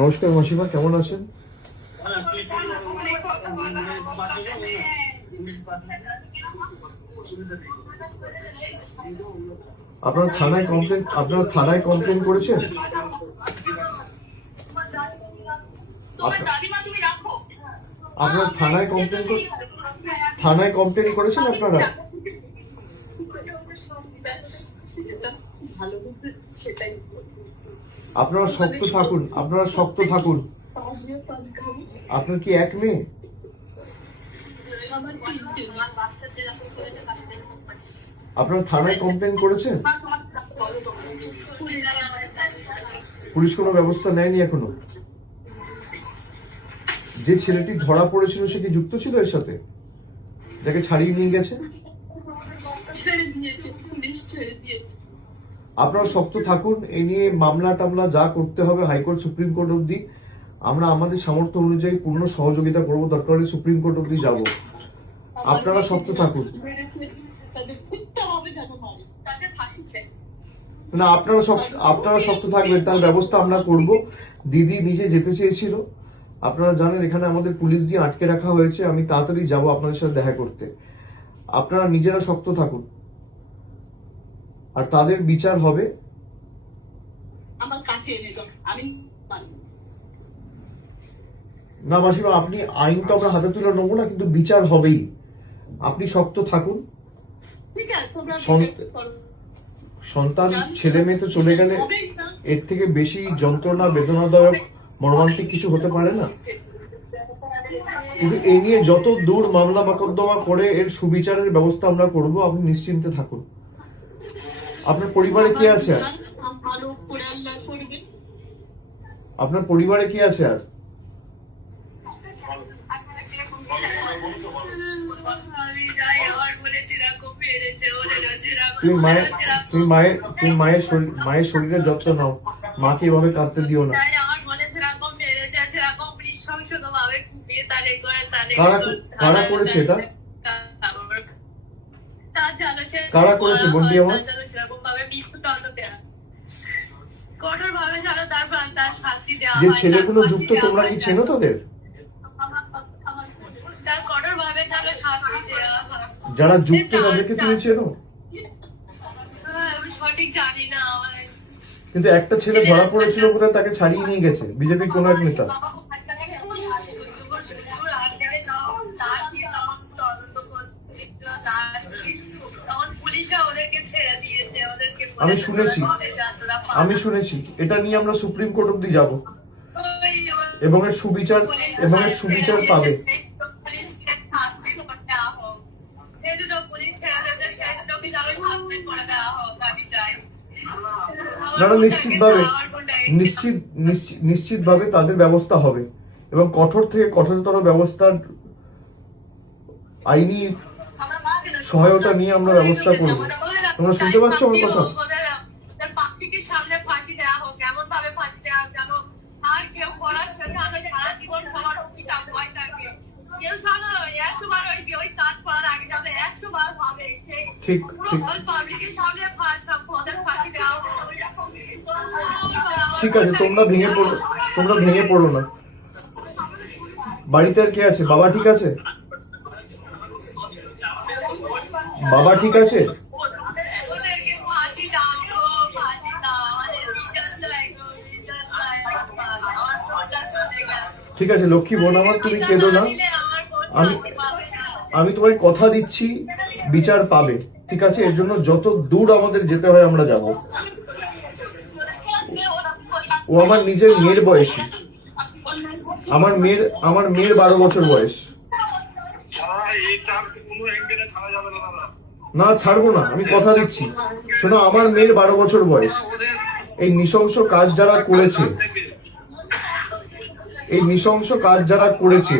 নমস্কার মাসিমা, কেমন আছেন? আপনারা থানায় কমপ্লেন করেছেন? আপনারা থানায় কমপ্লেন করেছেন আপনারা? আপনারা শক্ত থাকুন, আপনার কি এক মেয়ে? আপনারা থানায় কমপ্লেন করেছেন? পুলিশ কোনো ব্যবস্থা নেয়নি এখনো? যে ছেলেটি ধরা পড়েছিল সে কি যুক্ত ছিল এর সাথে? তাকে ছাড়িয়ে নিয়ে গেছে? আপনারা শক্ত থাকুন, এই নিয়ে মামলা টামলা যা করতে হবে হাইকোর্ট সুপ্রিম কোর্ট অব্দি আমরা আমাদের সামর্থ্য অনুযায়ী পূর্ণ সহযোগিতা করবো, দরকার হলে সুপ্রিম কোর্ট অব্দি যাবো। আপনারা শক্ত থাকুন। না, আপনারা শক্ত থাকবেন, তার ব্যবস্থা আমরা করব। দিদি নিজে যেতে চেয়েছিল, আপনারা জানেন এখানে আমাদের পুলিশ দিয়ে আটকে রাখা হয়েছে। আমি তাড়াতাড়ি যাব আপনাদের সাথে দেখা করতে। আপনারা নিজেরা শক্ত থাকুন, আর তাদের বিচার হবে। না মাসিমা, আপনি আইন তো আমরা হাতে তুলে নেবো না, কিন্তু বিচার হবেই। আপনি শক্ত থাকুন। সন্তান ছেলে মেয়ে তো চলে গেলে এর থেকে বেশি যন্ত্রণা, বেদনাদায়ক, মর্মান্তিক কিছু হতে পারে না। কিন্তু এই নিয়ে যত দূর মামলা মোকদ্দমা করে এর সুবিচারের ব্যবস্থা আমরা করব, আপনি নিশ্চিন্তে থাকুন। আপনার পরিবারে কে আছে আর? আপনার পরিবারে কে আছে আর? তুমি মায়ের শরীরের যত্ন নাও, মাকে এভাবে কাঁদতে দিও না। কারা করেছে এটা? কারা করেছে বন্ডি আমার? যে ছেলেগুলো যুক্ত, তোমরা কি চেনো তাদের? যারা যুক্ত তাদেরকে তুমি চেনো? কিন্তু একটা ছেলে ধরা পড়েছিল কোথায়, তাকে ছাড়িয়ে নিয়ে গেছে বিজেপির কোন এক নেতা। আমি শুনেছি এটা নিয়ে আমরা সুপ্রিম কোর্ট অব্দি যাব, এবং এর সুবিচার পাবে। নিশ্চিতভাবে তাদের ব্যবস্থা হবে, এবং কঠোর থেকে কঠোরতর ব্যবস্থার আইনি সহায়তা নিয়ে আমরা ব্যবস্থা করব। তোমরা শুনতে পাচ্ছ আমার কথা? ঠিক আছে, তোমরা ভেঙে পড়ো না। বাড়িতে আর কে আছে? বাবা ঠিক আছে? বাবা ঠিক আছে? ঠিক আছে লক্ষ্মী বোন আমার, তুমি কেঁদো না। আমি তোমায় কথা দিচ্ছি বিচার পাবে, ঠিক আছে? এর জন্য যত দূর আমাদের যেতে হয় আমরা যাব। ও আমার নিজের মেয়ের বয়সী, আমার মেয়ের 12 বছর বয়স। না ছাড়বো না, আমি কথা দিচ্ছি। শোনো, আমার মেয়ের 12 বছর বয়স। এই নৃশংস কাজ যারা করেছে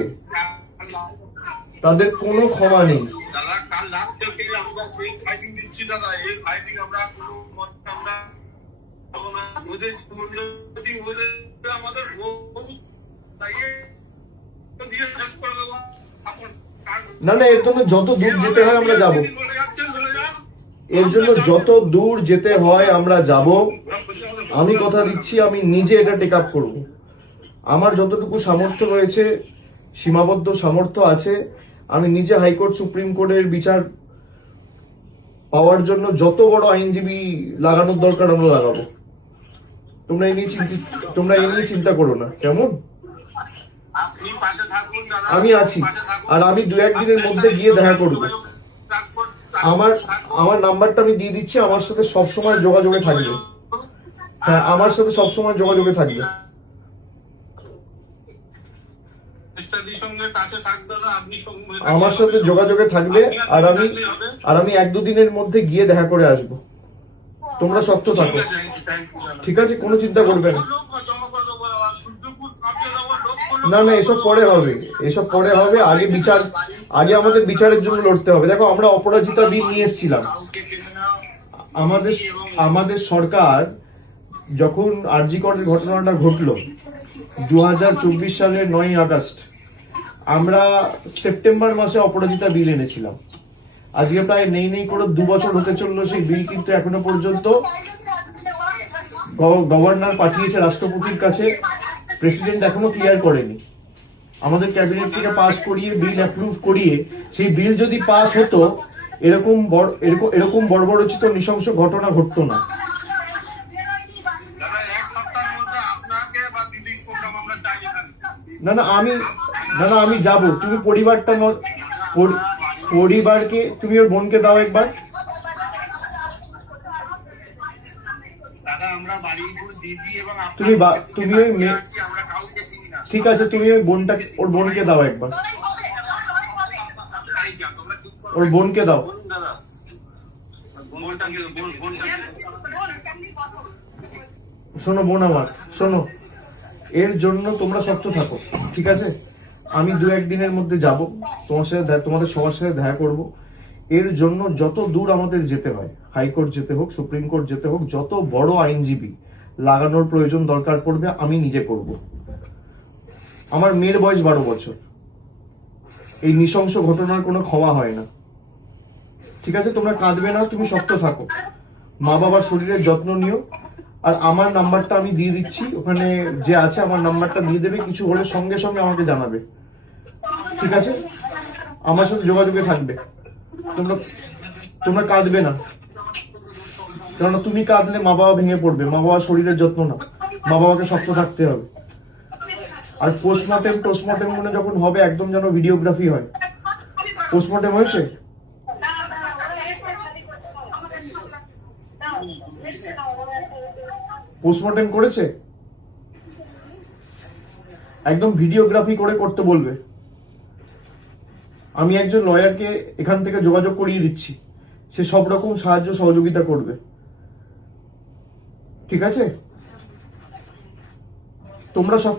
তাদের কোনো ক্ষমা নেই। না এর জন্য যত দূর যেতে হয় আমরা যাব। এর জন্য যত দূর যেতে হয় আমরা যাব। আমি কথা দিচ্ছি আমি নিজে এটা টেক আপ করবো। আমার যতটুকু সামর্থ্য রয়েছে, সীমাবদ্ধ সামর্থ্য আছে, আমি নিজে হাইকোর্ট সুপ্রিম কোর্টের বিচার পাওয়ার জন্য যত বড় আইনজীবী লাগানোর দরকার আমরা লাগাবো। তোমরা এই নিয়ে চিন্তা করো না, কেমন? আমি আছি, আর আমি 2-1 দিনের মধ্যে গিয়ে দেখা করবো। আমার নাম্বারটা আমি দিয়ে দিচ্ছি, আমার সাথে সবসময় যোগাযোগে থাকবে। হ্যাঁ, আমার সাথে সবসময় যোগাযোগে থাকবে। আমার সাথে যোগাযোগে থাকবে, আর আমি 1-2 দিনের মধ্যে গিয়ে দেখা করে আসবো। তোমরা শক্ত থাকো, ঠিক আছে? কোনো চিন্তা করবে না। না না, এসব পরে হবে, এসব পরে হবে। আগে আমাদের বিচারের জন্য লড়তে হবে। দেখো, আমরা অপরাজিতা বিল নিয়ে এসেছিলাম। আমাদের সরকার যখন আরজি করের ঘটনাটা ঘটলো 2024 সালের 9ই আগস্ট, আমরা সেপ্টেম্বর মাসে অপরাজিতা বিল এনেছিলাম। আজকে প্রায় নেই করে 2 বছর হতে চললো সেই বিল, কিন্তু এখনো পর্যন্ত গভর্নর পাঠিয়েছে রাষ্ট্রপতির কাছে, প্রেসিডেন্ট এখনো ক্লিয়ার করেনি। আমাদের ক্যাবিনেট থেকে পাস করিয়ে, বিল অ্যাপ্রুভ করিয়ে, সেই বিল যদি পাস হতো, এরকম বর্বরচিত নৃশংস ঘটনা ঘটতো না। না না, আমি যাব। তুমি পরিবারকে, তুমি ওর বোনকে দাও একবার। তুমি ওই ঠিক আছে, তুমি ওর বোনকে দাও একবার, ওর বোনকে দাও। শোনো বোন আমার, শোনো, এর জন্য তোমরা শক্ত থাকো, ঠিক আছে? আমি 2-1 দিনের মধ্যে যাব, তোমাদের সবার সাথে দেখা করব। এর জন্য যত দূর আমাদের যেতে হয়, হাইকোর্ট যেতে হোক, সুপ্রিম কোর্ট যেতে হোক, যত বড় আইনজীবী লাগানোর প্রয়োজন দরকার পড়বে, আমি নিজে করব। আমার মেয়ের বয়স 12 বছর। এই নৃশংস ঘটনার কোনো ক্ষমা হয় না, ঠিক আছে? তোমরা কাঁদবে না, তুমি শক্ত থাকো, মা বাবার শরীরের যত্ন নিও। আর আমার নাম্বারটা আমি দিয়ে দিচ্ছি, ওখানে যে আছে আমার নাম্বারটা দিয়ে দেবে, কিছু হলে সঙ্গে সঙ্গে আমাকে জানাবে, ঠিক আছে? আমার সাথে যোগাযোগে থাকবে। তোমরা কাঁদবে না, কারণ তুমি কাঁদলে মা বাবা ভেঙে পড়বে। মা বাবার শরীরের যত্ন না, মা বাবাকে শক্ত থাকতে হবে। আর পোস্টমর্টেম মনে যখন হবে, একদম যেন ভিডিওগ্রাফি হয়। পোস্টমর্টেম হয়েছে? পোস্টমর্টেম করেছে? একদম ভিডিওগ্রাফি করে করতে বলবে। আমি একজন লয়ারকে এখান থেকে যোগাযোগ করিয়ে দিচ্ছি, সে সব রকম সাহায্য সহযোগিতা করবে, ঠিক আছে? তোমরা সব